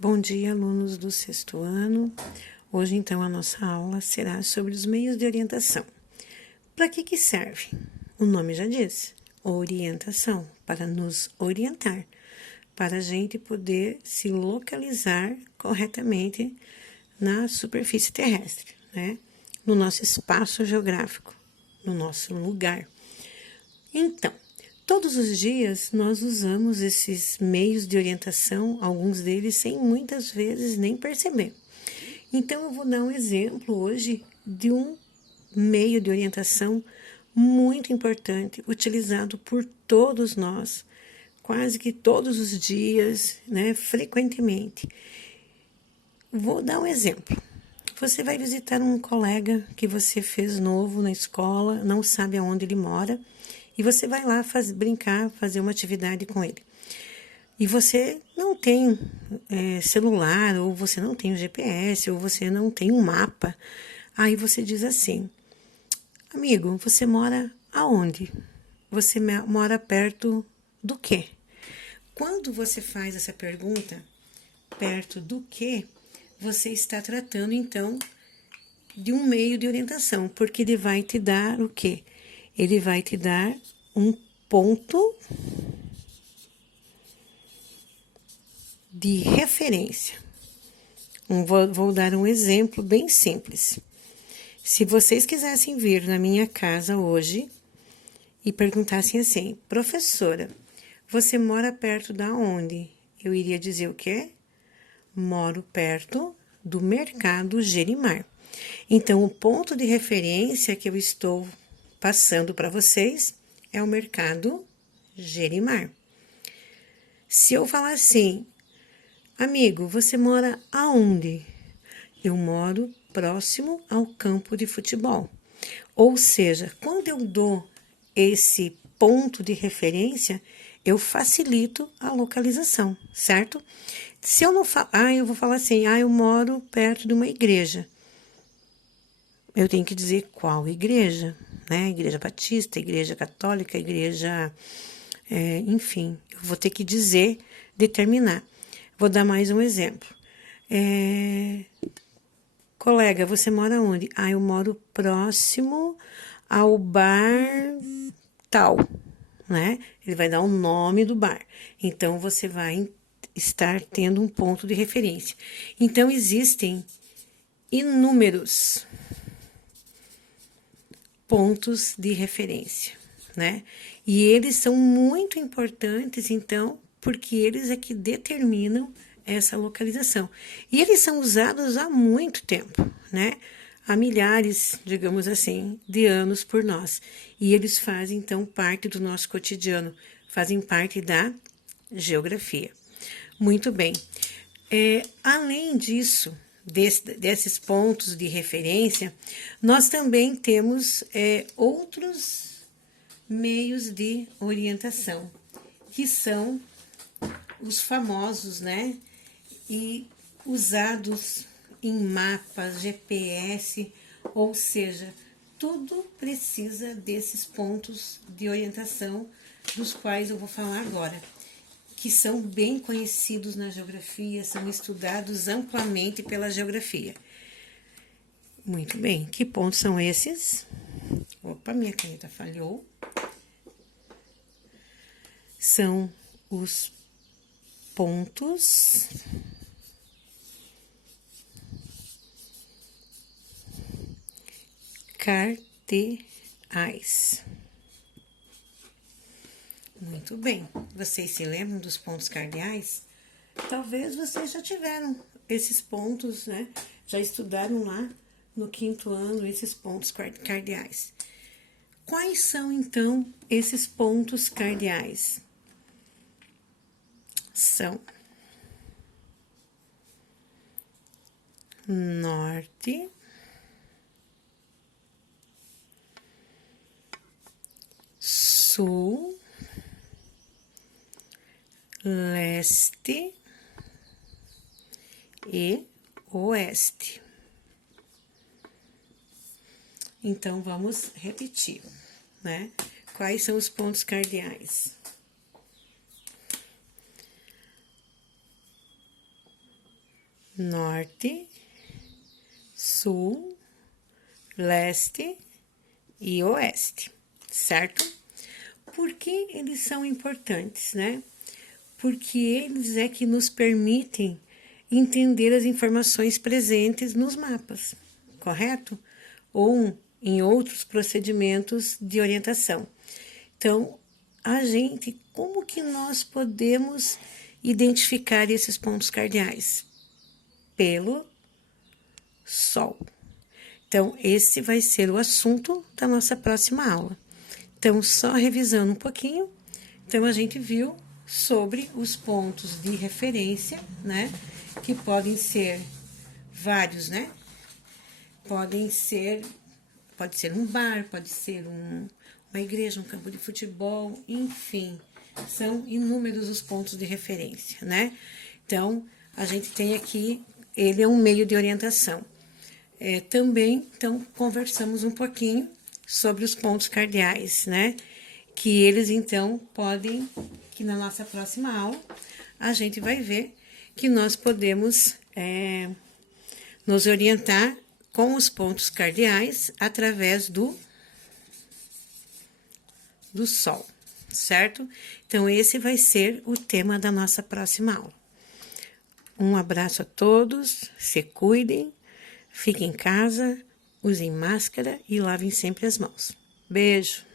Bom dia, alunos do sexto ano. Hoje, então, a nossa aula será sobre os meios de orientação. Para que serve? O nome já diz, orientação, para nos orientar, para a gente poder se localizar corretamente na superfície terrestre, né? No nosso espaço geográfico, no nosso lugar. Então, todos os dias nós usamos esses meios de orientação, alguns deles sem muitas vezes nem perceber. Então, eu vou dar um exemplo hoje de um meio de orientação muito importante, utilizado por todos nós, quase que todos os dias, né, frequentemente. Vou dar um exemplo. Você vai visitar um colega que você fez novo na escola, não sabe aonde ele mora, e você vai lá brincar, fazer uma atividade com ele. E você não tem celular, ou você não tem o GPS, ou você não tem um mapa. Aí você diz assim: amigo, você mora aonde? Você mora perto do quê? Quando você faz essa pergunta, perto do quê, você está tratando, então, de um meio de orientação, porque ele vai te dar o quê? Ele vai te dar um ponto de referência. Vou dar um exemplo bem simples. Se vocês quisessem vir na minha casa hoje e perguntassem assim: professora, você mora perto da onde? Eu iria dizer o quê? Moro perto do Mercado Gerimar. Então, o ponto de referência que eu estou passando para vocês é o Mercado Gerimar. Se eu falar assim: amigo, você mora aonde? Eu moro próximo ao campo de futebol. Ou seja, quando eu dou esse ponto de referência, eu facilito a localização, certo? Se eu não falar, eu vou falar assim: eu moro perto de uma igreja. Eu tenho que dizer qual igreja, né? Igreja Batista, Igreja Católica, Igreja... enfim, eu vou ter que dizer, determinar. Vou dar mais um exemplo. Colega, você mora onde? Eu moro próximo ao bar tal, né? Ele vai dar o nome do bar. Então, você vai estar tendo um ponto de referência. Então, existem inúmeros pontos de referência, né? E eles são muito importantes, então, porque eles é que determinam essa localização. E eles são usados há muito tempo, né? Há milhares, digamos assim, de anos por nós. E eles fazem, então, parte do nosso cotidiano, fazem parte da geografia. Muito bem. Além disso, desses pontos de referência, nós também temos outros meios de orientação, que são os famosos, né? E usados em mapas, GPS, ou seja, tudo precisa desses pontos de orientação, dos quais eu vou falar agora, que são bem conhecidos na geografia, são estudados amplamente pela geografia. Muito bem, que pontos são esses? Opa, minha caneta falhou. São os pontos cardeais. Muito bem. Vocês se lembram dos pontos cardeais? Talvez vocês já tiveram esses pontos, né? Já estudaram lá no quinto ano esses pontos cardeais. Quais são, então, esses pontos cardeais? São norte, sul, leste e oeste. Então, vamos repetir, né? Quais são os pontos cardeais? norte, sul, leste e oeste, certo? Por que eles são importantes, né? Porque eles é que nos permitem entender as informações presentes nos mapas, correto? Ou em outros procedimentos de orientação. Então, como que nós podemos identificar esses pontos cardeais? Pelo Sol. Então, esse vai ser o assunto da nossa próxima aula. Então, só revisando um pouquinho, então a gente viu sobre os pontos de referência, né? Que podem ser vários, né? Pode ser um bar, pode ser uma igreja, um campo de futebol, enfim, são inúmeros os pontos de referência, né? Então, a gente tem aqui, ele é um meio de orientação. Também, então, conversamos um pouquinho sobre os pontos cardeais, né? Que eles, então, que na nossa próxima aula, a gente vai ver que nós podemos nos orientar com os pontos cardeais através do Sol, certo? Então, esse vai ser o tema da nossa próxima aula. Um abraço a todos, se cuidem, fiquem em casa, usem máscara e lavem sempre as mãos. Beijo!